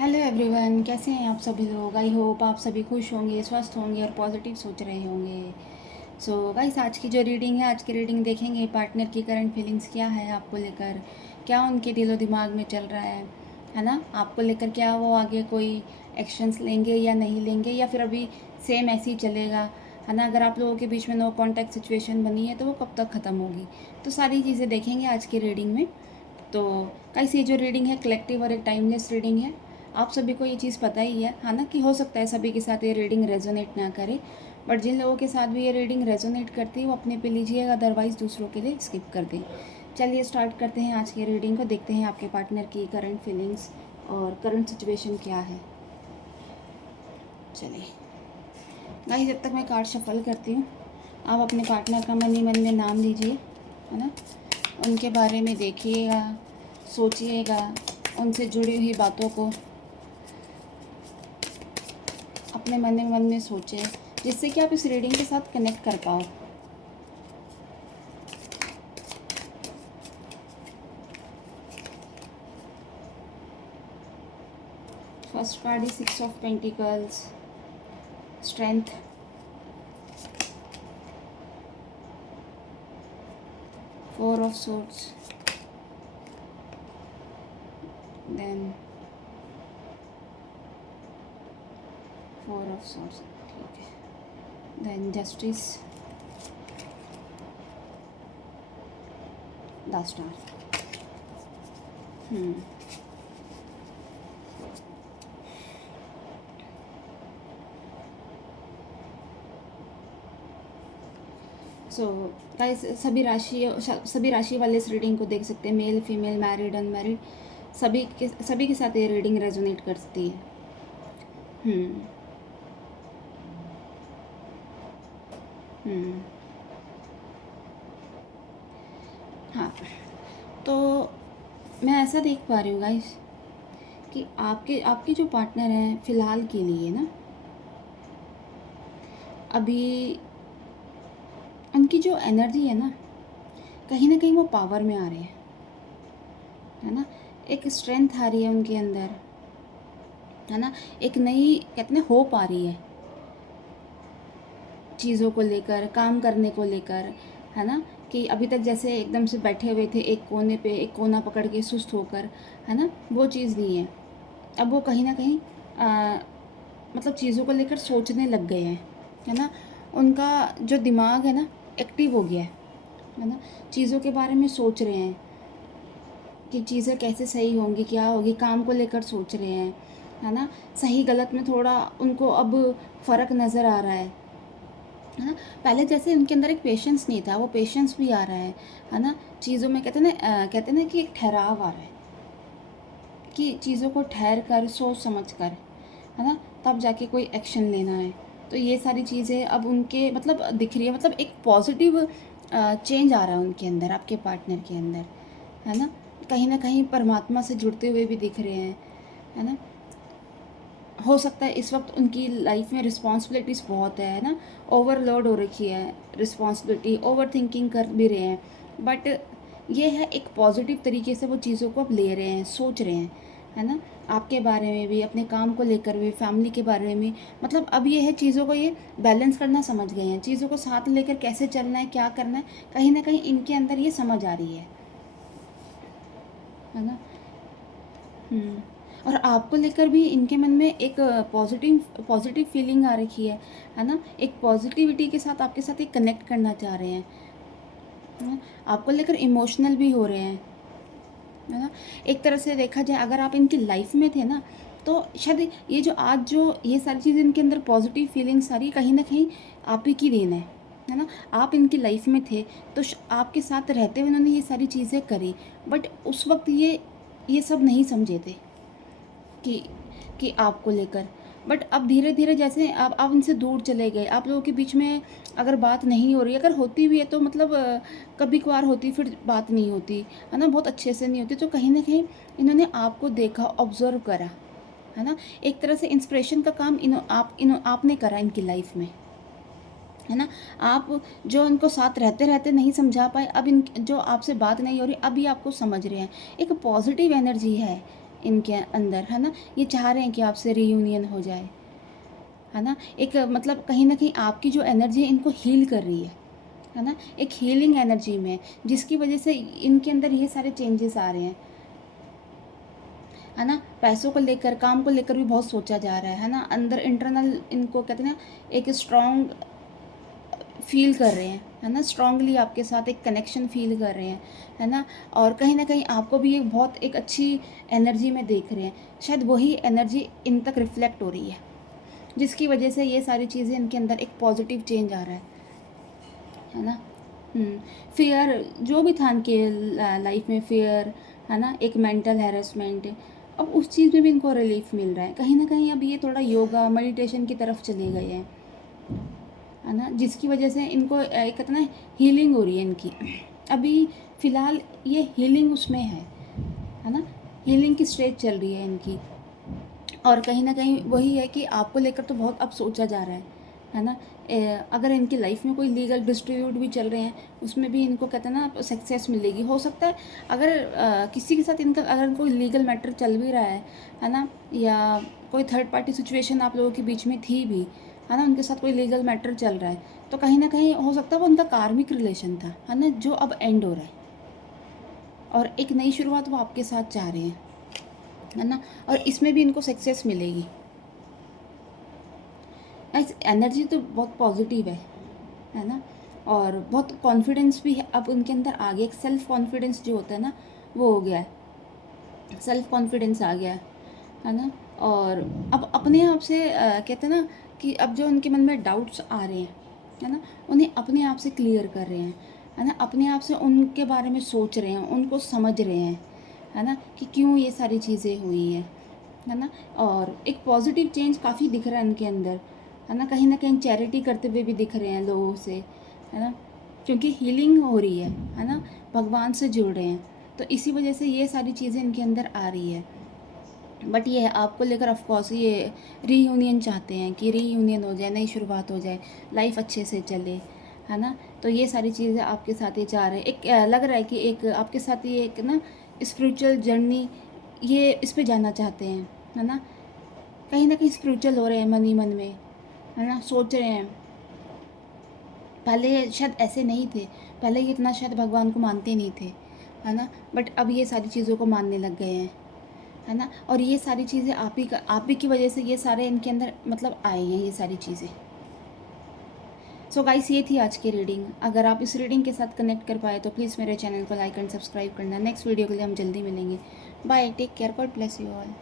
Hello everyone, कैसे हैं आप सभी लोग। आई होप आप सभी खुश होंगे, स्वस्थ होंगे और पॉजिटिव सोच रहे होंगे। सो गाइस, आज की जो रीडिंग है, आज की रीडिंग देखेंगे पार्टनर की करंट फीलिंग्स क्या है आपको लेकर, क्या उनके दिलो दिमाग में चल रहा है ना। आपको लेकर क्या वो आगे कोई एक्शंस लेंगे या नहीं लेंगे, या फिर अभी सेम ऐसे ही चलेगा, है ना। अगर आप लोगों के बीच में नो कॉन्टैक्ट सिचुएशन बनी है तो वो कब तक ख़त्म होगी, तो सारी चीज़ें देखेंगे आज की रीडिंग में। तो गाइस, ये जो रीडिंग है कलेक्टिव और एक टाइमलेस रीडिंग है। आप सभी को ये चीज़ पता ही है ना, कि हो सकता है सभी के साथ ये रीडिंग रेजोनेट ना करे, बट जिन लोगों के साथ भी ये रीडिंग रेजोनेट करती है वो अपने पे लीजिएगा, अदरवाइज़ दूसरों के लिए स्किप कर दें। चलिए स्टार्ट करते हैं आज की रीडिंग को, देखते हैं आपके पार्टनर की करंट फीलिंग्स और करंट सिचुएशन क्या है। चलिए गाइस, जब तक मैं कार्ड शफल करती हूँ, आप अपने पार्टनर का मन ही मन में नाम लीजिए, है ना। उनके बारे में देखिएगा, सोचिएगा, उनसे जुड़ी हुई बातों को अपने मन में सोचें, जिससे कि आप इस रीडिंग के साथ कनेक्ट कर पाओ। First card is 6 of pentacles, strength, 4 of swords, then 4 of swords, ठीक है, then justice, the star. So guys, सभी राशि वाले इस रीडिंग को देख सकते हैं, मेल फीमेल मैरिड अनमैरिड, सभी के साथ ये रीडिंग रेजोनेट करती है। हाँ, तो मैं ऐसा देख पा रही हूँ गाइस कि आपके जो पार्टनर हैं फ़िलहाल के लिए ना, अभी उनकी जो एनर्जी है ना कहीं वो पावर में आ रहे हैं, है ना। एक स्ट्रेंथ आ रही है उनके अंदर, है ना। एक नई कहते हैं होप आ रही है चीज़ों को लेकर, काम करने को लेकर, है ना। कि अभी तक जैसे एकदम से बैठे हुए थे एक कोने पे, एक कोना पकड़ के सुस्त होकर, है ना, वो चीज़ नहीं है। अब वो कहीं ना कहीं मतलब चीज़ों को लेकर सोचने लग गए हैं, है ना। उनका जो दिमाग है ना एक्टिव हो गया है ना। चीज़ों के बारे में सोच रहे हैं कि चीज़ें कैसे सही होंगी, क्या होगी, काम को लेकर सोच रहे हैं, है ना। सही गलत में थोड़ा उनको अब फ़र्क नज़र आ रहा है ना। पहले जैसे उनके अंदर एक पेशेंस नहीं था, वो पेशेंस भी आ रहा है ना। चीज़ों में कहते हैं ना कि एक ठहराव आ रहा है, कि चीज़ों को ठहर कर सोच समझ कर, है ना, तब जाके कोई एक्शन लेना है। तो ये सारी चीज़ें अब उनके मतलब दिख रही है, मतलब एक पॉजिटिव चेंज आ रहा है उनके अंदर, आपके पार्टनर के अंदर, है ना कहीं परमात्मा से जुड़ते हुए भी दिख रहे हैं, है ना। हो सकता है इस वक्त उनकी लाइफ में रिस्पॉन्सिबिलिटीज़ बहुत है ना, ओवरलोड हो रखी है रिस्पॉन्सिबिलिटी, ओवर थिंकिंग कर भी रहे हैं, बट ये है एक पॉजिटिव तरीके से वो चीज़ों को अब ले रहे हैं, सोच रहे हैं, है ना। आपके बारे में भी, अपने काम को लेकर भी, फैमिली के बारे में, मतलब अब ये है चीज़ों को ये बैलेंस करना समझ गए हैं, चीज़ों को साथ लेकर कैसे चलना है, क्या करना है, कहीं ना कहीं इनके अंदर ये समझ आ रही है ना। और आपको लेकर भी इनके मन में एक पॉजिटिव फीलिंग आ रखी है ना। एक पॉजिटिविटी के साथ आपके साथ एक कनेक्ट करना चाह रहे हैं, है ना? आपको लेकर इमोशनल भी हो रहे हैं, है ना। एक तरह से देखा जाए, अगर आप इनकी लाइफ में थे ना, तो शायद ये जो आज जो ये सारी चीज़ें इनके अंदर पॉजिटिव फीलिंग सारी कहीं ना कहीं आप ही की देन है ना। आप इनकी लाइफ में थे तो आपके साथ रहते हुए इन्होंने ये सारी चीज़ें करी, बट उस वक्त ये सब नहीं समझे थे कि आपको लेकर। बट अब धीरे धीरे जैसे आप उनसे दूर चले गए, आप लोगों के बीच में अगर बात नहीं हो रही, अगर होती भी है तो मतलब कभी कभार होती, फिर बात नहीं होती, है ना, बहुत अच्छे से नहीं होती। तो कहीं ना कहीं इन्होंने आपको देखा, ऑब्जर्व करा, है ना। एक तरह से इंस्पिरेशन का काम आपने करा इनकी लाइफ में, है ना। आप जो इनको साथ रहते रहते नहीं समझा पाए, अब इन जो आपसे बात नहीं हो रही, अभी आपको समझ रहे हैं। एक पॉजिटिव एनर्जी है इनके अंदर, है ना। ये चाह रहे हैं कि आपसे रीयूनियन हो जाए, है ना। एक मतलब कहीं ना कहीं आपकी जो एनर्जी है इनको हील कर रही है ना। एक हीलिंग एनर्जी में, जिसकी वजह से इनके अंदर ये सारे चेंजेस आ रहे हैं, है ना। पैसों को लेकर, काम को लेकर भी बहुत सोचा जा रहा है ना। अंदर इंटरनल इनको कहते हैं ना, एक स्ट्रॉन्ग फील कर रहे हैं, है ना। स्ट्रांगली आपके साथ एक कनेक्शन फील कर रहे हैं, है ना। और कहीं ना कहीं आपको भी एक बहुत एक अच्छी एनर्जी में देख रहे हैं। शायद वही एनर्जी इन तक रिफ्लेक्ट हो रही है, जिसकी वजह से ये सारी चीज़ें इनके अंदर एक पॉजिटिव चेंज आ रहा है ना। फियर जो भी था इनके लाइफ में, फियर, है ना, एक मेंटल हैरेसमेंट, अब उस चीज़ में भी इनको रिलीफ मिल रहा है कहीं ना कहीं। अब ये थोड़ा योगा मेडिटेशन की तरफ चले गए हैं, है ना, जिसकी वजह से इनको एक कहते ना हीलिंग हो रही है इनकी। अभी फ़िलहाल ये हीलिंग उसमें है ना। हीलिंग की स्टेज चल रही है इनकी। और कहीं ना कहीं वही है कि आपको लेकर तो बहुत अब सोचा जा रहा है ना। अगर इनकी लाइफ में कोई लीगल डिस्प्यूट भी चल रहे हैं, उसमें भी इनको कहते हैं ना सक्सेस मिलेगी। हो सकता है अगर किसी के साथ इनका अगर कोई लीगल मैटर चल भी रहा है ना, या कोई थर्ड पार्टी सिचुएशन आप लोगों के बीच में थी भी, है ना, उनके साथ कोई लीगल मैटर चल रहा है, तो कहीं ना कहीं हो सकता है वो उनका कार्मिक रिलेशन था, है ना, जो अब एंड हो रहा है। और एक नई शुरुआत वो आपके साथ चाह रहे हैं, है ना। और इसमें भी इनको सक्सेस मिलेगी। एनर्जी तो बहुत पॉजिटिव है ना। और बहुत कॉन्फिडेंस भी है अब उनके अंदर आ गया। एक सेल्फ कॉन्फिडेंस जो होता है ना, वो हो गया है। सेल्फ कॉन्फिडेंस आ गया है ना। और अब अपने आप से कहते हैं ना कि अब जो उनके मन में डाउट्स आ रहे हैं, है ना, उन्हें अपने आप से क्लियर कर रहे हैं, है ना। अपने आप से उनके बारे में सोच रहे हैं, उनको समझ रहे हैं, है ना, कि क्यों ये सारी चीज़ें हुई है ना। और एक पॉजिटिव चेंज काफ़ी दिख रहा है इनके अंदर, है ना कहीं चैरिटी करते हुए भी दिख रहे हैं लोगों से, है ना, क्योंकि हीलिंग हो रही है ना, भगवान से जुड़ रहे हैं। तो इसी वजह से ये सारी चीज़ें इनके अंदर आ रही है। बट ये है आपको लेकर ऑफकोर्स ये रीयूनियन चाहते हैं कि रीयूनियन हो जाए, नई शुरुआत हो जाए, लाइफ अच्छे से चले, है ना। तो ये सारी चीज़ें आपके साथ ये चाह रहे हैं। एक लग रहा है कि एक आपके साथ ये एक ना स्पिरिचुअल जर्नी, ये इस पे जाना चाहते हैं, है ना कहीं स्पिरिचुअल हो रहे हैं मन ही मन में, है ना, सोच रहे हैं। पहले शायद ऐसे नहीं थे, पहले ये इतना शायद भगवान को मानते नहीं थे, है ना। बट अब ये सारी चीज़ों को मानने लग गए हैं, है ना। और ये सारी चीज़ें आप ही की वजह से ये सारे इनके अंदर मतलब आए हैं ये सारी चीज़ें। सो गाइस, ये थी आज की रीडिंग। अगर आप इस रीडिंग के साथ कनेक्ट कर पाए तो प्लीज़ मेरे चैनल को लाइक एंड सब्सक्राइब करना। नेक्स्ट वीडियो के लिए हम जल्दी मिलेंगे। Bye, take care, God bless you all.